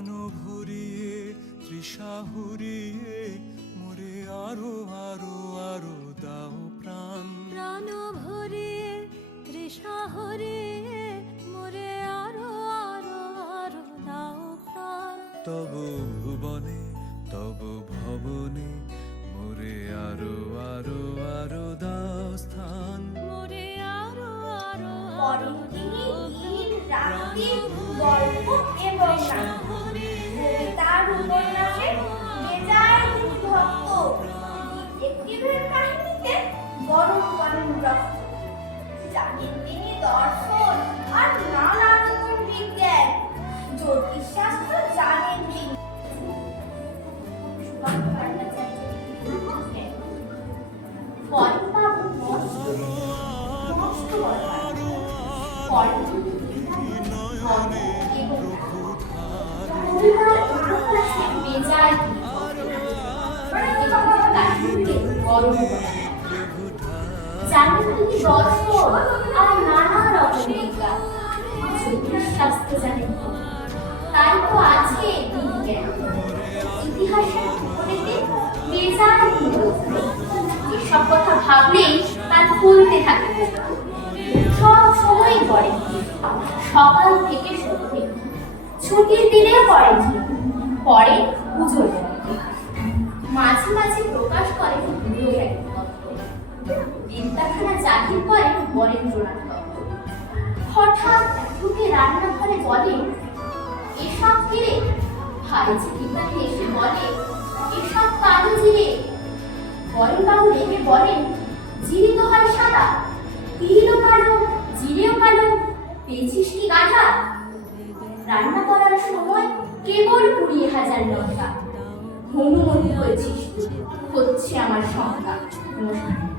প্রাণ ভরিয়ে তৃষা হুরিয়ে মোরে আরো আরো আরো দাও প্রাণ। প্রাণ ভরিয়ে তৃষা হরিয়ে মোরে আরো আরো আরো দাও প্রাণ। তব ভুবনে তব ভবনে মোরে আরো আরো আরো দাও স্থান। মোরে আরো আরো পরে তিনি দিন রাত্রি গল্প এবং নাটক, কবিতার উপন্যাসে বেজায় ভক্ত, ডিটেকটিভের কাহিনীতে বরণ করেন রক্ত। জানেন তিনি দর্শন আর নানা রকম বিজ্ঞান, জ্যোতিষশাস্ত্র জানেন তিনি। পরেশবাবু নষ্ট নষ্ট করবার তাই তো আছে ইতিহাসের এসব কথা ভাবলেই তার ফুলতে থাকে, সব সময় পড়ে, সকাল থেকে সন্ধে, ছুটির দিনেও পড়ে, পরে পুজোর মধ্যে, মাঝে মাঝে প্রকাশ করে বিদ্যাখানা জাহির করে বরেন্দ্রনাথ দত্ত। হঠাৎ ঢুকে রান্নাঘরে বলে, এসব কিরে? ভাইজি বিকালে এসে বলে, এসব কালো জিরে। বরেনবাবু রেগে বলেন, জিরে তো হয় সাদা, তিলও কালো, জিরেও কালো, পেয়েছিস কি গাধা? রান্না করার সময় কেবল 20,000 লঙ্কা, হনুমতি হয়েছিস, হচ্ছে আমার সংখ্যা। নমস্কার।